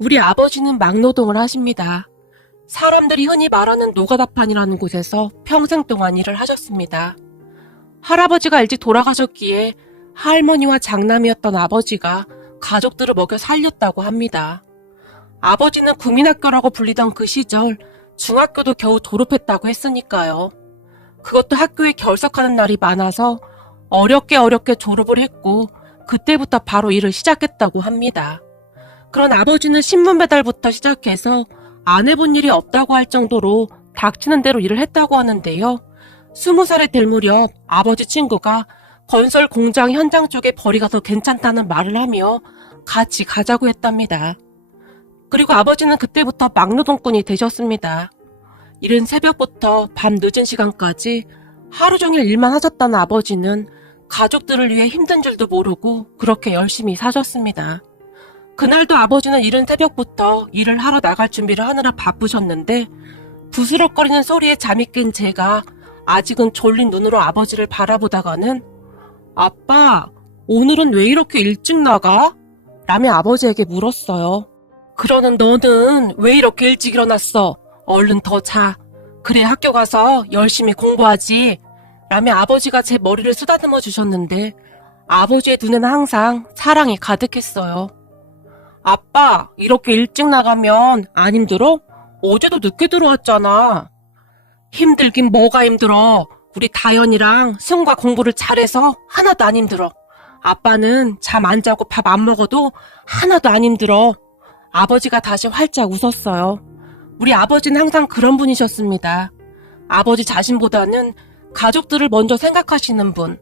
우리 아버지는 막노동을 하십니다. 사람들이 흔히 말하는 노가다판이라는 곳에서 평생 동안 일을 하셨습니다. 할아버지가 일찍 돌아가셨기에 할머니와 장남이었던 아버지가 가족들을 먹여 살렸다고 합니다. 아버지는 국민학교라고 불리던 그 시절 중학교도 겨우 졸업했다고 했으니까요. 그것도 학교에 결석하는 날이 많아서 어렵게 졸업을 했고 그때부터 바로 일을 시작했다고 합니다. 그런 아버지는 신문 배달부터 시작해서 안 해본 일이 없다고 할 정도로 닥치는 대로 일을 했다고 하는데요. 20살이 될 무렵 아버지 친구가 건설 공장 현장 쪽에 벌이가 더 괜찮다는 말을 하며 같이 가자고 했답니다. 그리고 아버지는 그때부터 막노동꾼이 되셨습니다. 이른 새벽부터 밤 늦은 시간까지 하루 종일 일만 하셨다는 아버지는 가족들을 위해 힘든 줄도 모르고 그렇게 열심히 사셨습니다. 그날도 아버지는 이른 새벽부터 일을 하러 나갈 준비를 하느라 바쁘셨는데 부스럭거리는 소리에 잠이 깬 제가 아직은 졸린 눈으로 아버지를 바라보다가는 아빠, 오늘은 왜 이렇게 일찍 나가? 라며 아버지에게 물었어요. 그러는 너는 왜 이렇게 일찍 일어났어? 얼른 더 자. 그래 학교 가서 열심히 공부하지. 라며 아버지가 제 머리를 쓰다듬어 주셨는데 아버지의 눈에는 항상 사랑이 가득했어요. 아빠, 이렇게 일찍 나가면 안 힘들어? 어제도 늦게 들어왔잖아. 힘들긴 뭐가 힘들어. 우리 다현이랑 승과 공부를 잘해서 하나도 안 힘들어. 아빠는 잠 안 자고 밥 안 먹어도 하나도 안 힘들어. 아버지가 다시 활짝 웃었어요. 우리 아버지는 항상 그런 분이셨습니다. 아버지 자신보다는 가족들을 먼저 생각하시는 분,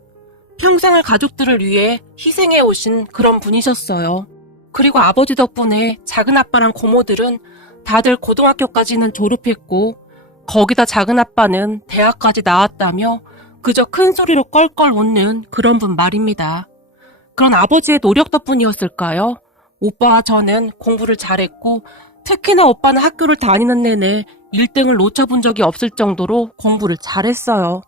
평생을 가족들을 위해 희생해 오신 그런 분이셨어요. 그리고 아버지 덕분에 작은아빠랑 고모들은 다들 고등학교까지는 졸업했고 거기다 작은아빠는 대학까지 나왔다며 그저 큰 소리로 껄껄 웃는 그런 분 말입니다. 그런 아버지의 노력 덕분이었을까요? 오빠와 저는 공부를 잘했고 특히나 오빠는 학교를 다니는 내내 1등을 놓쳐본 적이 없을 정도로 공부를 잘했어요.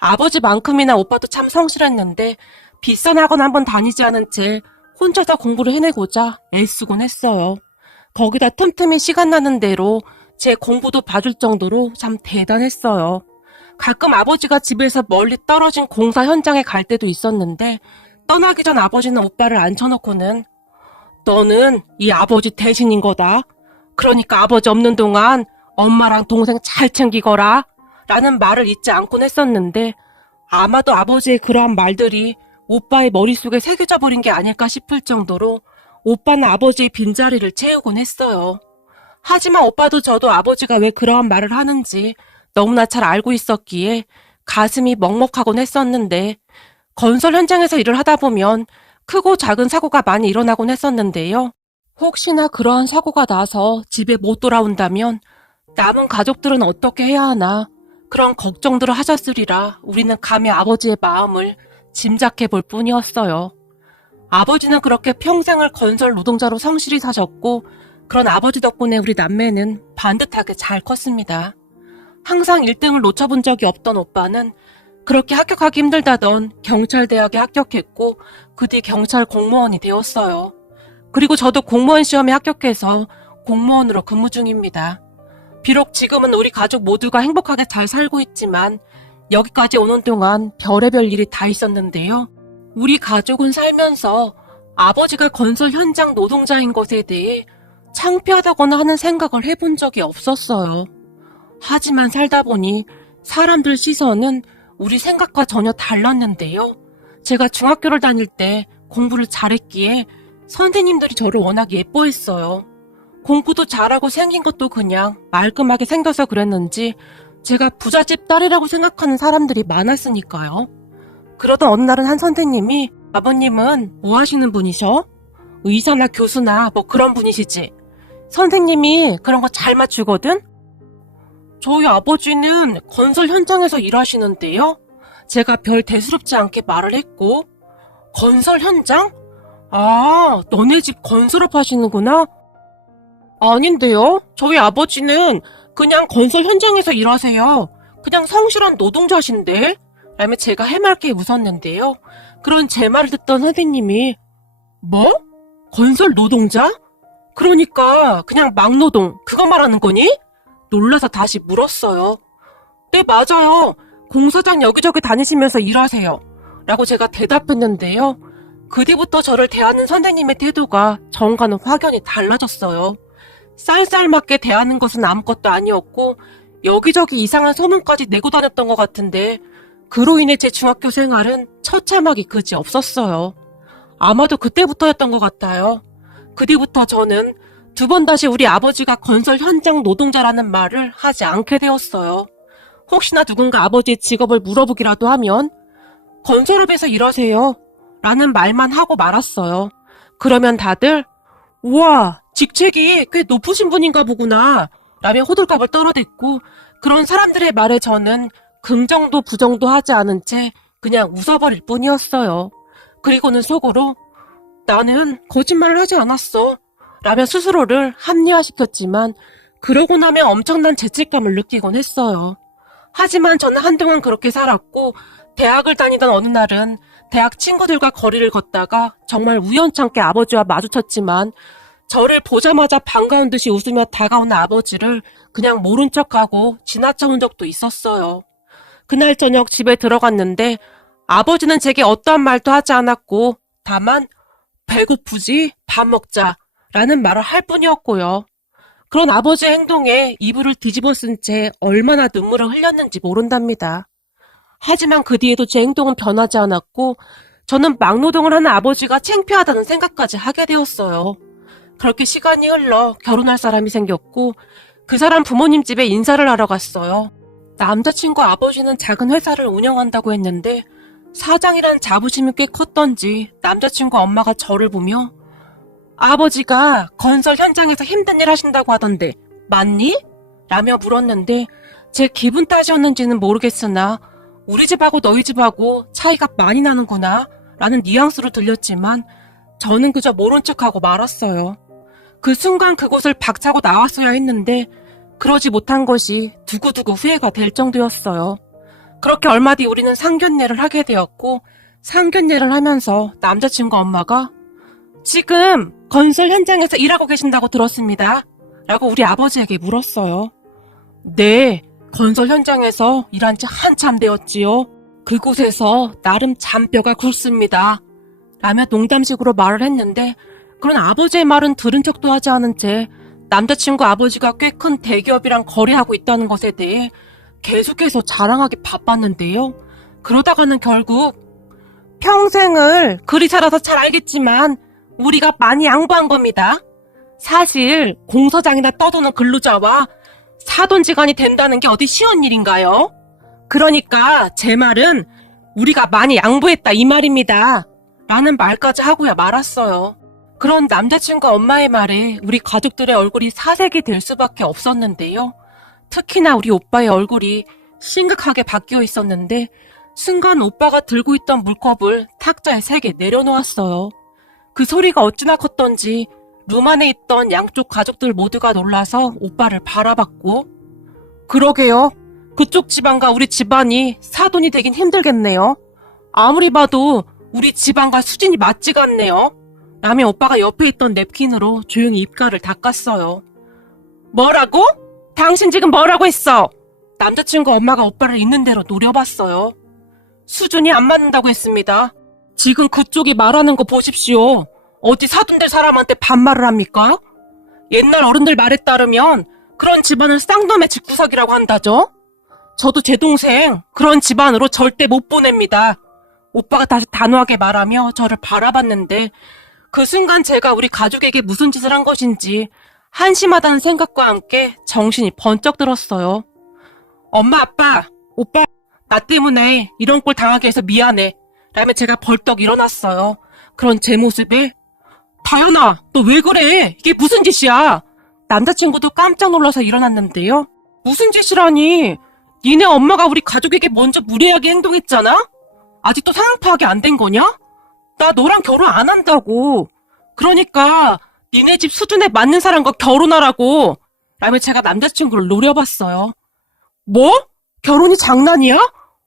아버지만큼이나 오빠도 참 성실했는데 비싼 학원 한번 다니지 않은 채 혼자서 공부를 해내고자 애쓰곤 했어요. 거기다 틈틈이 시간 나는 대로 제 공부도 봐줄 정도로 참 대단했어요. 가끔 아버지가 집에서 멀리 떨어진 공사 현장에 갈 때도 있었는데 떠나기 전 아버지는 오빠를 앉혀놓고는 너는 이 아버지 대신인 거다. 그러니까 아버지 없는 동안 엄마랑 동생 잘 챙기거라. 라는 말을 잊지 않곤 했었는데 아마도 아버지의 그러한 말들이 오빠의 머릿속에 새겨져 버린 게 아닐까 싶을 정도로 오빠는 아버지의 빈자리를 채우곤 했어요. 하지만 오빠도 저도 아버지가 왜 그러한 말을 하는지 너무나 잘 알고 있었기에 가슴이 먹먹하곤 했었는데 건설 현장에서 일을 하다 보면 크고 작은 사고가 많이 일어나곤 했었는데요. 혹시나 그러한 사고가 나서 집에 못 돌아온다면 남은 가족들은 어떻게 해야 하나 그런 걱정들을 하셨으리라 우리는 감히 아버지의 마음을 짐작해 볼 뿐이었어요. 아버지는 그렇게 평생을 건설 노동자로 성실히 사셨고 그런 아버지 덕분에 우리 남매는 반듯하게 잘 컸습니다. 항상 1등을 놓쳐본 적이 없던 오빠는 그렇게 합격하기 힘들다던 경찰대학에 합격했고 그 뒤 경찰 공무원이 되었어요. 그리고 저도 공무원 시험에 합격해서 공무원으로 근무 중입니다. 비록 지금은 우리 가족 모두가 행복하게 잘 살고 있지만 여기까지 오는 동안 별의별 일이 다 있었는데요. 우리 가족은 살면서 아버지가 건설 현장 노동자인 것에 대해 창피하다거나 하는 생각을 해본 적이 없었어요. 하지만 살다 보니 사람들 시선은 우리 생각과 전혀 달랐는데요. 제가 중학교를 다닐 때 공부를 잘했기에 선생님들이 저를 워낙 예뻐했어요. 공부도 잘하고 생긴 것도 그냥 말끔하게 생겨서 그랬는지 제가 부잣집 딸이라고 생각하는 사람들이 많았으니까요. 그러던 어느 날은 한 선생님이 아버님은 뭐 하시는 분이셔? 의사나 교수나 뭐 그런 분이시지? 선생님이 그런 거 잘 맞추거든? 저희 아버지는 건설 현장에서 일하시는데요. 제가 별 대수롭지 않게 말을 했고 건설 현장? 아, 너네 집 건설업 하시는구나? 아닌데요. 저희 아버지는 그냥 건설 현장에서 일하세요. 그냥 성실한 노동자신데? 라며 제가 해맑게 웃었는데요. 그런 제 말을 듣던 선생님이 뭐? 건설 노동자? 그러니까 그냥 막노동 그거 말하는 거니? 놀라서 다시 물었어요. 네, 맞아요. 공사장 여기저기 다니시면서 일하세요. 라고 제가 대답했는데요. 그 뒤부터 저를 대하는 선생님의 태도가 전과는 확연히 달라졌어요. 쌀쌀맞게 대하는 것은 아무것도 아니었고 여기저기 이상한 소문까지 내고 다녔던 것 같은데 그로 인해 제 중학교 생활은 처참하기 그지 없었어요. 아마도 그때부터였던 것 같아요. 그 뒤부터 저는 두 번 다시 우리 아버지가 건설 현장 노동자라는 말을 하지 않게 되었어요. 혹시나 누군가 아버지의 직업을 물어보기라도 하면 건설업에서 일하세요 라는 말만 하고 말았어요. 그러면 다들 우와, 직책이 꽤 높으신 분인가 보구나 라며 호들갑을 떨어댔고 그런 사람들의 말에 저는 긍정도 부정도 하지 않은 채 그냥 웃어버릴 뿐이었어요. 그리고는 속으로 나는 거짓말을 하지 않았어 라며 스스로를 합리화시켰지만 그러고 나면 엄청난 죄책감을 느끼곤 했어요. 하지만 저는 한동안 그렇게 살았고 대학을 다니던 어느 날은 대학 친구들과 거리를 걷다가 정말 우연찮게 아버지와 마주쳤지만 저를 보자마자 반가운 듯이 웃으며 다가오는 아버지를 그냥 모른 척하고 지나쳐 온 적도 있었어요. 그날 저녁 집에 들어갔는데 아버지는 제게 어떠한 말도 하지 않았고 다만 배고프지? 밥 먹자 라는 말을 할 뿐이었고요. 그런 아버지의 행동에 이불을 뒤집어 쓴 채 얼마나 눈물을 흘렸는지 모른답니다. 하지만 그 뒤에도 제 행동은 변하지 않았고 저는 막노동을 하는 아버지가 창피하다는 생각까지 하게 되었어요. 그렇게 시간이 흘러 결혼할 사람이 생겼고 그 사람 부모님 집에 인사를 하러 갔어요. 남자친구 아버지는 작은 회사를 운영한다고 했는데 사장이란 자부심이 꽤 컸던지 남자친구 엄마가 저를 보며 아버지가 건설 현장에서 힘든 일 하신다고 하던데 맞니? 라며 물었는데 제 기분 탓이었는지는 모르겠으나 우리 집하고 너희 집하고 차이가 많이 나는구나 라는 뉘앙스로 들렸지만 저는 그저 모른 척하고 말았어요. 그 순간 그곳을 박차고 나왔어야 했는데 그러지 못한 것이 두고두고 후회가 될 정도였어요. 그렇게 얼마 뒤 우리는 상견례를 하게 되었고 상견례를 하면서 남자친구 엄마가 지금 건설 현장에서 일하고 계신다고 들었습니다. 라고 우리 아버지에게 물었어요. 네, 건설 현장에서 일한 지 한참 되었지요. 그곳에서 나름 잔뼈가 굵습니다. 라며 농담식으로 말을 했는데 그런 아버지의 말은 들은 척도 하지 않은 채 남자친구 아버지가 꽤 큰 대기업이랑 거래하고 있다는 것에 대해 계속해서 자랑하기 바빴는데요. 그러다가는 결국 평생을 그리 살아서 잘 알겠지만 우리가 많이 양보한 겁니다. 사실 공사장이나 떠도는 근로자와 사돈지간이 된다는 게 어디 쉬운 일인가요? 그러니까 제 말은 우리가 많이 양보했다 이 말입니다. 라는 말까지 하고야 말았어요. 그런 남자친구 엄마의 말에 우리 가족들의 얼굴이 사색이 될 수밖에 없었는데요. 특히나 우리 오빠의 얼굴이 심각하게 바뀌어 있었는데 순간 오빠가 들고 있던 물컵을 탁자에 3개 내려놓았어요. 그 소리가 어찌나 컸던지 룸 안에 있던 양쪽 가족들 모두가 놀라서 오빠를 바라봤고 그러게요. 그쪽 집안과 우리 집안이 사돈이 되긴 힘들겠네요. 아무리 봐도 우리 집안과 수준이 맞지가 않네요. 라며 오빠가 옆에 있던 냅킨으로 조용히 입가를 닦았어요. 뭐라고? 당신 지금 뭐라고 했어? 남자친구 엄마가 오빠를 있는 대로 노려봤어요. 수준이 안 맞는다고 했습니다. 지금 그쪽이 말하는 거 보십시오. 어디 사돈될 사람한테 반말을 합니까? 옛날 어른들 말에 따르면 그런 집안을 쌍놈의 집구석이라고 한다죠. 저도 제 동생 그런 집안으로 절대 못 보냅니다. 오빠가 다시 단호하게 말하며 저를 바라봤는데 그 순간 제가 우리 가족에게 무슨 짓을 한 것인지 한심하다는 생각과 함께 정신이 번쩍 들었어요. 엄마, 아빠, 오빠, 나 때문에 이런 꼴 당하게 해서 미안해. 라며 제가 벌떡 일어났어요. 그런 제 모습에 다현아, 너 왜 그래? 이게 무슨 짓이야? 남자친구도 깜짝 놀라서 일어났는데요. 무슨 짓이라니? 니네 엄마가 우리 가족에게 먼저 무례하게 행동했잖아? 아직도 상황 파악이 안 된 거냐? 나 너랑 결혼 안 한다고. 그러니까 니네 집 수준에 맞는 사람과 결혼하라고. 라며 제가 남자친구를 노려봤어요. 뭐? 결혼이 장난이야?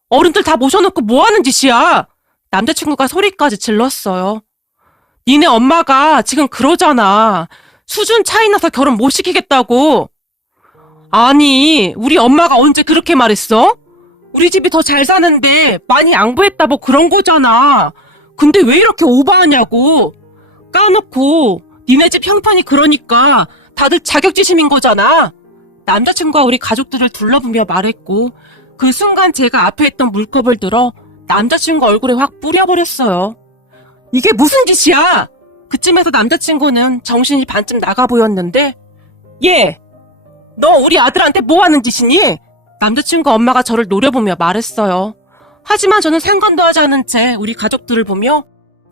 어른들 다 모셔놓고 뭐 하는 짓이야? 남자친구가 소리까지 질렀어요. 니네 엄마가 지금 그러잖아. 수준 차이 나서 결혼 못 시키겠다고. 아니, 우리 엄마가 언제 그렇게 말했어? 우리 집이 더 잘 사는데 많이 양보했다 뭐 그런 거잖아. 근데 왜 이렇게 오버하냐고. 까놓고 니네 집 형편이 그러니까 다들 자격지심인 거잖아. 남자친구가 우리 가족들을 둘러보며 말했고 그 순간 제가 앞에 있던 물컵을 들어 남자친구 얼굴에 확 뿌려버렸어요. 이게 무슨 짓이야? 그쯤에서 남자친구는 정신이 반쯤 나가 보였는데 얘, 너 우리 아들한테 뭐 하는 짓이니? 남자친구 엄마가 저를 노려보며 말했어요. 하지만 저는 상관도 하지 않은 채 우리 가족들을 보며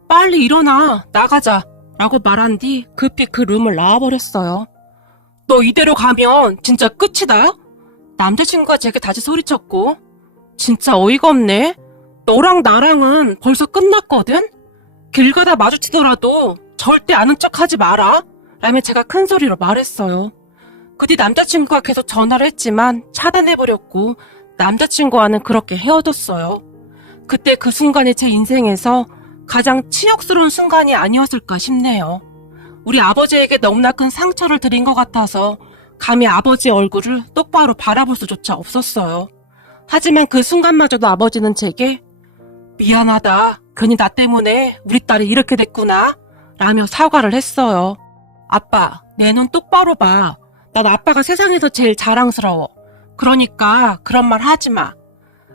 빨리 일어나 나가자 라고 말한 뒤 급히 그 룸을 나와버렸어요. 너 이대로 가면 진짜 끝이다. 남자친구가 제게 다시 소리쳤고 진짜 어이가 없네. 너랑 나랑은 벌써 끝났거든? 길 가다 마주치더라도 절대 아는 척하지 마라 라며 제가 큰 소리로 말했어요. 그 뒤 남자친구가 계속 전화를 했지만 차단해버렸고 남자친구와는 그렇게 헤어졌어요. 그때 그 순간이 제 인생에서 가장 치욕스러운 순간이 아니었을까 싶네요. 우리 아버지에게 너무나 큰 상처를 드린 것 같아서 감히 아버지 얼굴을 똑바로 바라볼 수조차 없었어요. 하지만 그 순간마저도 아버지는 제게 미안하다. 괜히 나 때문에 우리 딸이 이렇게 됐구나 라며 사과를 했어요. 아빠, 내 눈 똑바로 봐. 난 아빠가 세상에서 제일 자랑스러워. 그러니까 그런 말 하지 마.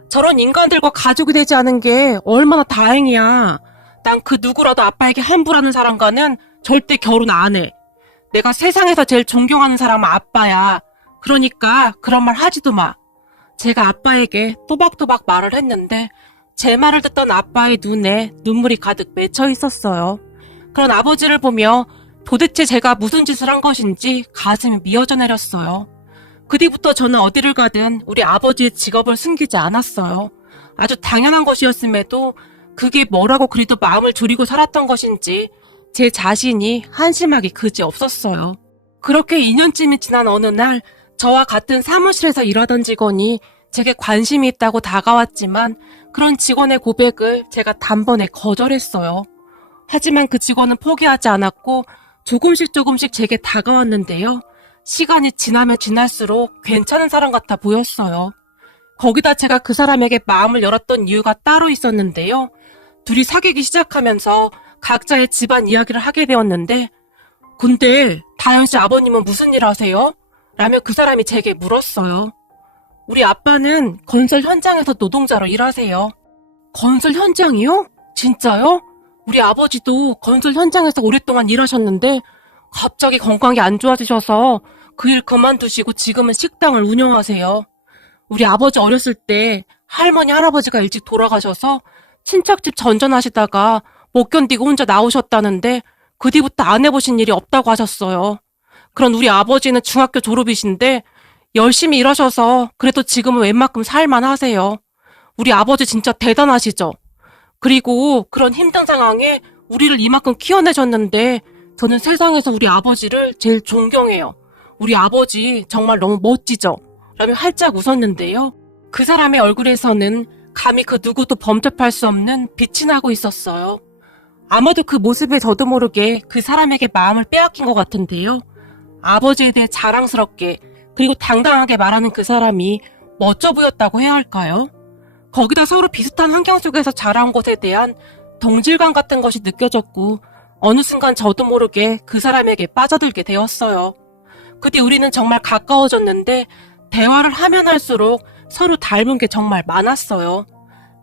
저런 인간들과 가족이 되지 않은 게 얼마나 다행이야. 난 그 누구라도 아빠에게 함부라는 사람과는 절대 결혼 안 해. 내가 세상에서 제일 존경하는 사람은 아빠야. 그러니까 그런 말 하지도 마. 제가 아빠에게 또박또박 말을 했는데 제 말을 듣던 아빠의 눈에 눈물이 가득 맺혀 있었어요. 그런 아버지를 보며 도대체 제가 무슨 짓을 한 것인지 가슴이 미어져 내렸어요. 그 뒤부터 저는 어디를 가든 우리 아버지의 직업을 숨기지 않았어요. 아주 당연한 것이었음에도 그게 뭐라고 그리도 마음을 졸이고 살았던 것인지 제 자신이 한심하기 그지 없었어요. 그렇게 2년쯤이 지난 어느 날 저와 같은 사무실에서 일하던 직원이 제게 관심이 있다고 다가왔지만 그런 직원의 고백을 제가 단번에 거절했어요. 하지만 그 직원은 포기하지 않았고 조금씩 제게 다가왔는데요. 시간이 지나면 지날수록 괜찮은 사람 같아 보였어요. 거기다 제가 그 사람에게 마음을 열었던 이유가 따로 있었는데요. 둘이 사귀기 시작하면서 각자의 집안 이야기를 하게 되었는데 근데 다현씨 아버님은 무슨 일 하세요? 라며 그 사람이 제게 물었어요. 우리 아빠는 건설 현장에서 노동자로 일하세요. 건설 현장이요? 진짜요? 우리 아버지도 건설 현장에서 오랫동안 일하셨는데 갑자기 건강이 안 좋아지셔서 그 일 그만두시고 지금은 식당을 운영하세요. 우리 아버지 어렸을 때 할머니, 할아버지가 일찍 돌아가셔서 친척집 전전하시다가 못 견디고 혼자 나오셨다는데 그 뒤부터 안 해보신 일이 없다고 하셨어요. 그런 우리 아버지는 중학교 졸업이신데 열심히 일하셔서 그래도 지금은 웬만큼 살만하세요. 우리 아버지 진짜 대단하시죠? 그리고 그런 힘든 상황에 우리를 이만큼 키워내셨는데 저는 세상에서 우리 아버지를 제일 존경해요. 우리 아버지 정말 너무 멋지죠? 라며 활짝 웃었는데요. 그 사람의 얼굴에서는 감히 그 누구도 범접할 수 없는 빛이 나고 있었어요. 아마도 그 모습에 저도 모르게 그 사람에게 마음을 빼앗긴 것 같은데요. 아버지에 대해 자랑스럽게 그리고 당당하게 말하는 그 사람이 멋져 보였다고 해야 할까요? 거기다 서로 비슷한 환경 속에서 자란 것에 대한 동질감 같은 것이 느껴졌고 어느 순간 저도 모르게 그 사람에게 빠져들게 되었어요. 그 뒤 우리는 정말 가까워졌는데 대화를 하면 할수록 서로 닮은 게 정말 많았어요.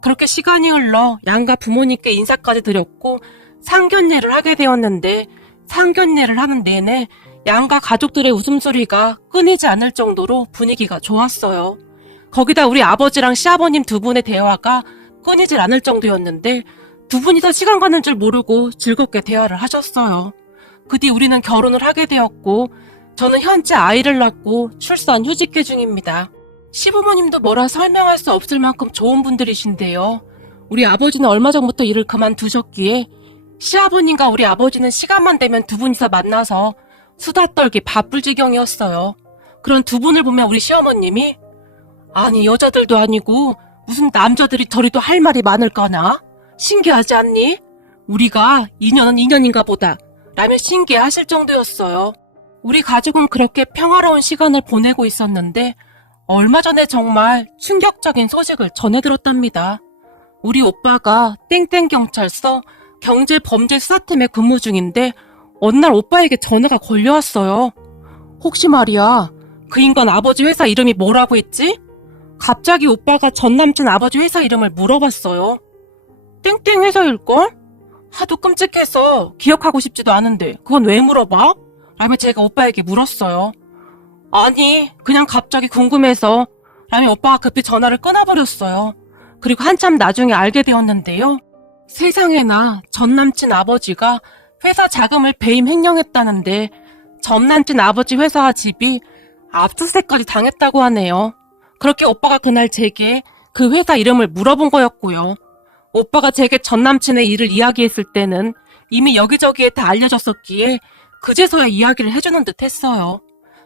그렇게 시간이 흘러 양가 부모님께 인사까지 드렸고 상견례를 하게 되었는데 상견례를 하는 내내 양가 가족들의 웃음소리가 끊이지 않을 정도로 분위기가 좋았어요. 거기다 우리 아버지랑 시아버님 두 분의 대화가 끊이질 않을 정도였는데 두 분이서 시간 가는 줄 모르고 즐겁게 대화를 하셨어요. 그 뒤 우리는 결혼을 하게 되었고 저는 현재 아이를 낳고 출산 휴직계 중입니다. 시부모님도 뭐라 설명할 수 없을 만큼 좋은 분들이신데요. 우리 아버지는 얼마 전부터 일을 그만두셨기에 시아버님과 우리 아버지는 시간만 되면 두 분이서 만나서 수다 떨기 바쁠 지경이었어요. 그런 두 분을 보면 우리 시어머님이 아니 여자들도 아니고 무슨 남자들이 저리도 할 말이 많을까나? 신기하지 않니? 우리가 인연은 인연인가 보다 라며 신기해하실 정도였어요. 우리 가족은 그렇게 평화로운 시간을 보내고 있었는데 얼마 전에 정말 충격적인 소식을 전해 들었답니다. 우리 오빠가 땡땡경찰서 경제범죄수사팀에 근무 중인데 어느 날 오빠에게 전화가 걸려왔어요. 혹시 말이야, 그 인간 아버지 회사 이름이 뭐라고 했지? 갑자기 오빠가 전 남친 아버지 회사 이름을 물어봤어요. 땡땡 회사일걸? 하도 끔찍해서 기억하고 싶지도 않은데 그건 왜 물어봐? 라며 제가 오빠에게 물었어요. 아니, 그냥 갑자기 궁금해서 라며 오빠가 급히 전화를 끊어버렸어요. 그리고 한참 나중에 알게 되었는데요. 세상에나 전 남친 아버지가 회사 자금을 배임 횡령했다는데 전 남친 아버지 회사와 집이 압수수색까지 당했다고 하네요. 그렇게 오빠가 그날 제게 그 회사 이름을 물어본 거였고요. 오빠가 제게 전 남친의 일을 이야기했을 때는 이미 여기저기에 다 알려졌었기에 그제서야 이야기를 해주는 듯 했어요.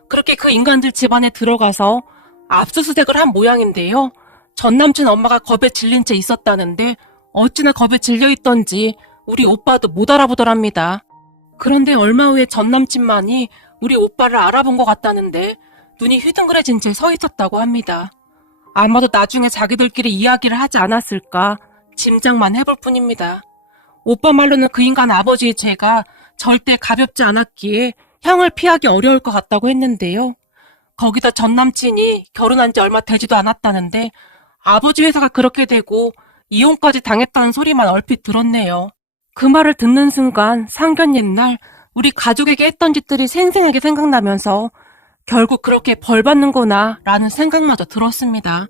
그렇게 그 인간들 집안에 들어가서 압수수색을 한 모양인데요. 전 남친 엄마가 겁에 질린 채 있었다는데 어찌나 겁에 질려있던지 우리 오빠도 못 알아보더랍니다. 그런데 얼마 후에 전 남친만이 우리 오빠를 알아본 것 같다는데 눈이 휘둥그레진 채 서 있었다고 합니다. 아마도 나중에 자기들끼리 이야기를 하지 않았을까 짐작만 해볼 뿐입니다. 오빠 말로는 그 인간 아버지의 죄가 절대 가볍지 않았기에 형을 피하기 어려울 것 같다고 했는데요. 거기다 전 남친이 결혼한 지 얼마 되지도 않았다는데 아버지 회사가 그렇게 되고 이혼까지 당했다는 소리만 얼핏 들었네요. 그 말을 듣는 순간 상견 옛날 우리 가족에게 했던 짓들이 생생하게 생각나면서 결국 그렇게 벌 받는구나 라는 생각마저 들었습니다.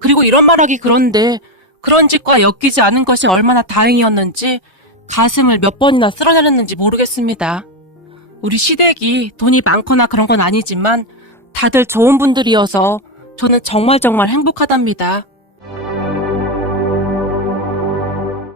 그리고 이런 말하기 그런데 그런 짓과 엮이지 않은 것이 얼마나 다행이었는지 가슴을 몇 번이나 쓸어내렸는지 모르겠습니다. 우리 시댁이 돈이 많거나 그런 건 아니지만 다들 좋은 분들이어서 저는 정말 행복하답니다.